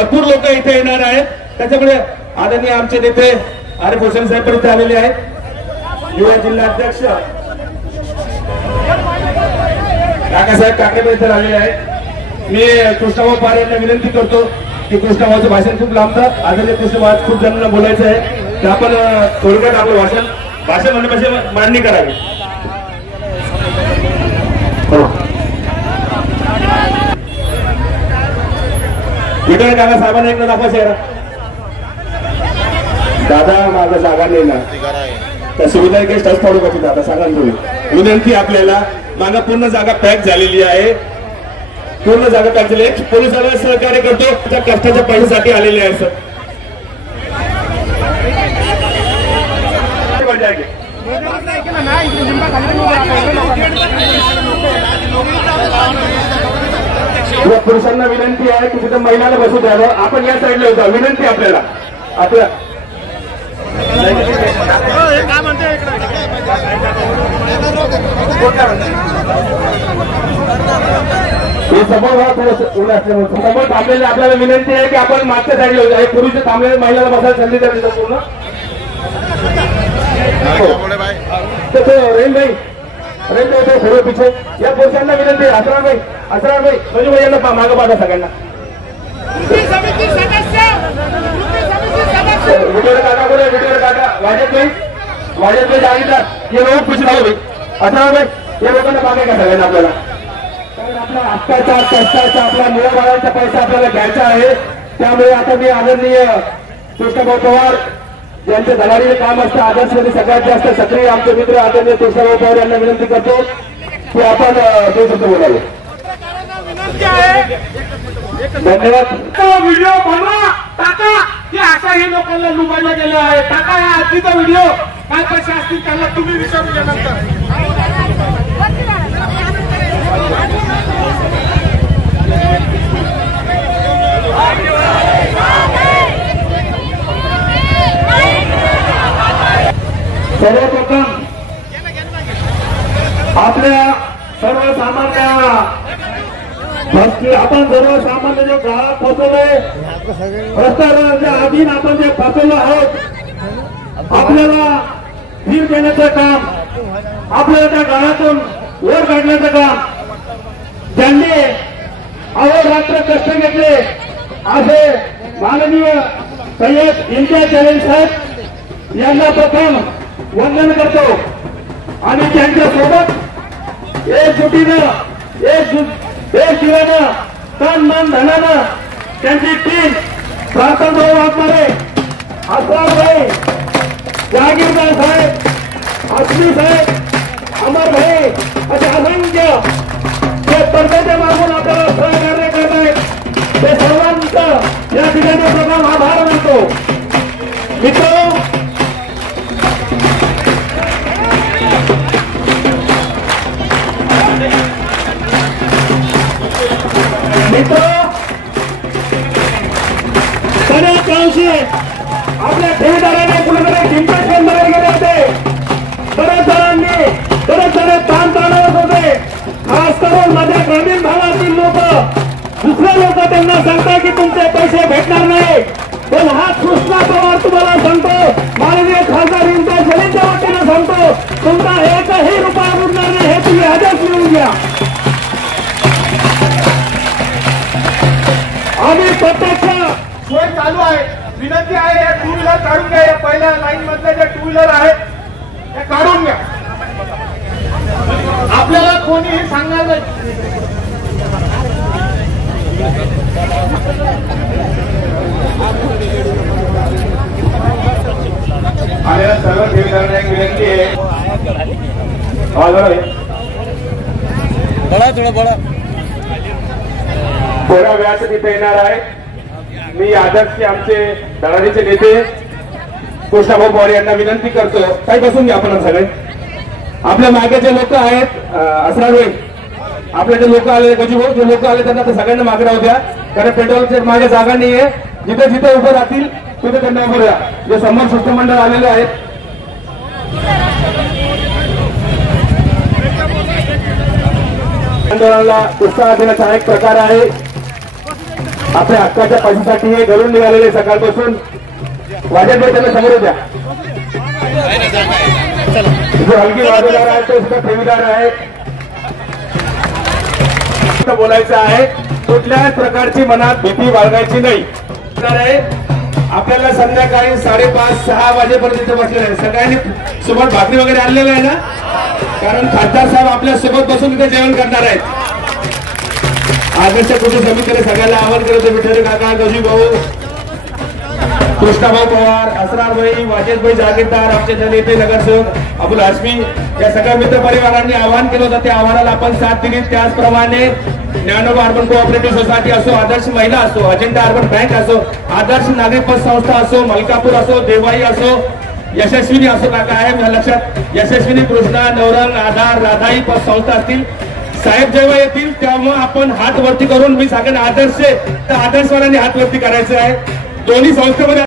भरपूर लोक इथे येणार आहेत. त्याच्यामुळे आदरणीय आमचे नेते आरिफ हुसेन साहेब पण इथे आलेले आहेत. युवा जिल्हाध्यक्ष काकासाहेब काकडे पण इथे आलेले आहेत. मी कृष्णाभाऊ पवार यांना विनंती करतो की कृष्णाभाऊचं भाषण खूप लांबतं. आदरणीय कृष्णाभाऊ खूप जणांना बोलायचं आहे, तर आपण थोडक्यात आपलं भाषण म्हणण्यापेक्षा मांडणी करावी. विठ्ठल काका साहेबांना एकदा दाखवा चेहरा. दादा माझा जागा नाही ना, त्या सुविधा काही टच पडू का दादा सांगा तुम्ही. विनंती आपल्याला, मागा पूर्ण जागा पॅक झालेली आहे, पूर्ण जागा पॅक झाली आहे. पोलिसांना सहकार्य करतो, त्या कष्टाच्या पैशासाठी आलेले आहे. सर पुरुषांना विनंती आहे की तिथं महिलांना बसू द्यावं. आपण या साईडला होता, विनंती आपल्याला. आपल्या समोर थांबलेले आपल्याला विनंती आहे की आपण मागच्या साईडला होतो. पुरुष थांबलेल्या महिलांना बसायला संधी द्यावी पूर्ण. रेल भाई थोडं पिछे या पुरुषांना विनंती आहे. असरार भाई म्हणजे भाई यांना मागं पाठवा सगळ्यांना. विठ्ठल काका बोले, विठ्ठल काका वाजत नाही जागीदार हे लोक खुश राहू भाई. असरार भाई या लोकांना मागे का सगळ्यांना आपल्याला. कारण आपला हक्काचा कष्टाचा आपला मुलाबाळांचा पैसा आपल्याला घ्यायचा आहे. त्यामुळे आता मी आदरणीय कृष्णाभाऊ पवार ज्यांचे धडाडीचे काम असतं आदर्शमध्ये सगळ्यात जास्त सक्रिय आमचे मित्र आदरणीय कृष्णाभाऊ पवार यांना विनंती करतो की आपण दोन शब्द बोलावे. धन्यवाद. व्हिडिओ बनवा टाका, की अशा हे लोकांना लुबाडलं गेलं आहे. टाका या आधीचा व्हिडिओ, काय पैसे असतील त्यांना तुम्ही विचारू घ्या नंतर. सर्वप्रथम आपल्या सर्वसामान्य आपण सर्वसामान्य जे ग्राहक फसवले, भ्रष्टाचाराच्या अधीन आपण जे फसवलो आहोत, आपल्याला धीर देण्याचं काम, आपल्याला त्या गाळातून वर काढण्याचं काम, ज्यांनी अहोरात्र कष्ट घेतले असे माननीय सय्यद इंडिया चॅलेंज साहेब यांना प्रथम वंदन करतो. आणि त्यांच्यासोबत एकजुटीनं एक जीवानं तन मन धनानं त्यांची टीम प्रांतभाऊ वाघमारे, असरार भाई, जहागीरदार साहेब, अस्मी साहेब, अमर भाई असे असंख्य जे स्पर्धेच्या मागून आपल्याला सहकार्य करत आहेत, ते सर्वांचं या ठिकाणी प्रथम आभार मानतो. मित्र बऱ्याच काळशी आपल्या ठेवीदाराने कुठेतरी किंमत बंद गेले होते. बऱ्याच जण ताण ताणवत होते. खास करून माझ्या ग्रामीण भागातील लोक, दुसरे लोक त्यांना सांगतात की तुमचे पैसे भेटणार नाही. पण हा कृष्णा पवार तुम्हाला सांगतो, माननीय खासदार इंडिया चॅलेंजच्या वतीनं सांगतो, तुमचा एकही रुपया बुडणार नाही. हे तुम्ही आजच लिहून घ्या. आम्ही प्रत्यक्ष सोय चालू आहे. विनंती आहे या टू व्हीलर काढून घ्या. या पहिल्या लाईन मधले जे टू व्हीलर आहेत ते काढून घ्या. आपल्याला कोणीही सांगणार नाही. आलेल्या सर्व ठेवीदारांना एक विनंती आहे. थोडा थोड्या वेळात तिथे येणार आहे. मी आदर्श आमचे धडाडीचे नेते कृष्णाभाऊ पवार यांना विनंती करतो, काही बसून घ्या आपण सगळे. आपल्या मागे जे लोक आहेत, असरार भाई, आपले जे लोक आले, गजूभाऊ जे लोक आले त्यांना सगळ्यांना मागे राहू द्या. कारण पेट्रोलच्या मागे जागा नाहीये. जिथे जिथे उभं राहतील तिथे त्यांना उभं राहा. जे समोर शिष्टमंडळ आलेले आहेत, आंदोलनाला उत्साह देण्याचा एक प्रकार आहे. आपल्या हक्काच्या पैशासाठी हे घरून निघालेले सकाळपासून. वाजत त्यांना समोर द्या. जो हलकी वाजवणार आहे तो सुद्धा ठेवीदार आहे. बोलायचं आहे, कुठल्याच प्रकारची मनात भीती बाळगायची नाही. आपल्याला संध्याकाळी 5:30-6 वाजेपर्यंत इथे बसलेलं आहे. सगळ्यांनी सोबत भाकरी वगैरे आणलेलं आहे ना, कारण खासदार साहेब आपल्या सोबत बसून इथे जेवण करणार आहेत. आदर्श कृषी समितीने सगळ्यांना आवाहन केलं होतं. विठ्ठल काका, गजू भाऊ, कृष्णाभाऊ पवार, असरारभाई, वाजेशभाई जागीरदार, आमचे नेते नगरसेवक अबुल हाशमी या सगळ्या मित्र परिवारांनी आवाहन केलं होतं. त्या आव्हानाला आपण साथ दिली. त्याचप्रमाणे ज्ञानोबा अर्बन कोऑपरेटिव्ह सोसायटी असो, आदर्श महिला असो, अजिंठा अर्बन बँक असो, आदर्श नागरिक पत संस्था असो, मलकापूर असो, देवाई असो, यशस्विनी असो, काका आहे लक्षात, यशस्विनी कृष्णा, नवरंग, आधार, राधाई पत संस्था असतील. साहेब जेव्हा येतील तेव्हा आपण हात वरती करून, मी सांगेन आदर्श तर आदर्शवाल्यांनी हात वरती करायचं आहे. दोन्ही संस्थेमध्ये